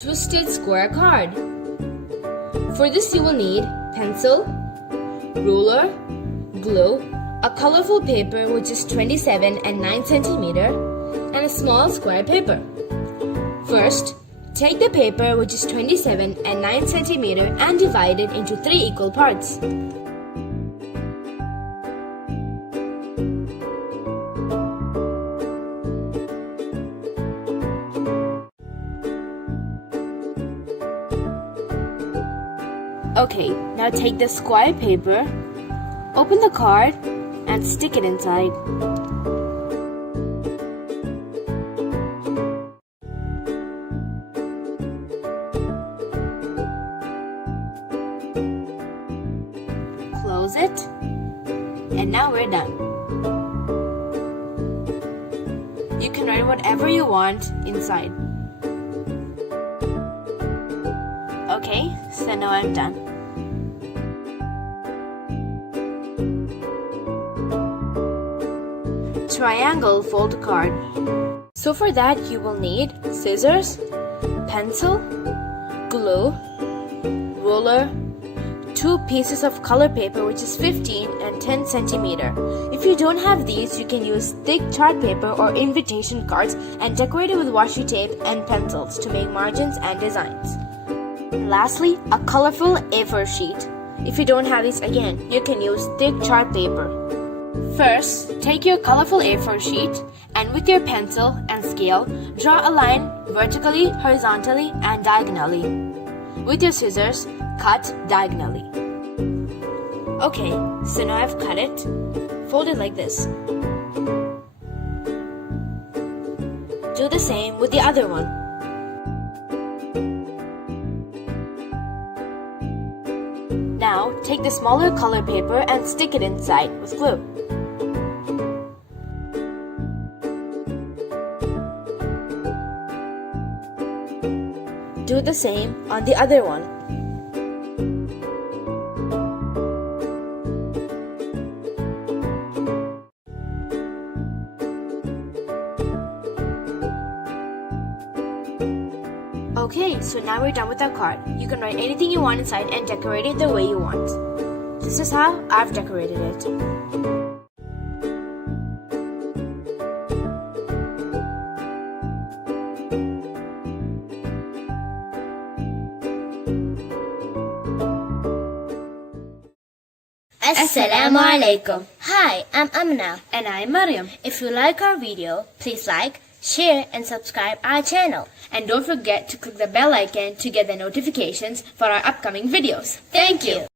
Twisted square card. For this you will need pencil, ruler, glue, a colorful paper which is 27 and 9 cm, and a small square paper. First, take the paper which is 27 and 9 cm and divide it into 3 equal parts. Okay, now take the square paper, open the card, and stick it inside. Close it, and now we're done. You can write whatever you want inside. Okay, so now I'm done. Triangle fold card. So for that you will need scissors, pencil, glue, ruler, 2 pieces of color paper which is 15 and 10 cm. If you don't have these, you can use thick chart paper or invitation cards and decorate it with washi tape and pencils to make margins and designs. Lastly, a colorful A4 sheet. If you don't have these, again, you can use thick chart paper. First, take your colorful A4 sheet and with your pencil and scale, draw a line vertically, horizontally, and diagonally. With your scissors, cut diagonally. Okay, so now I've cut it. Fold it like this. Do the same with the other one. Now, take the smaller color paper and stick it inside with glue. Do the same on the other one. Okay, so now we're done with our card. You can write anything you want inside and decorate it the way you want. This is how I've decorated it. Assalamu alaikum. Hi, I'm Amna. And I'm Maryam. If you like our video, please like, share and subscribe our channel. And don't forget to click the bell icon to get the notifications for our upcoming videos. Thank you.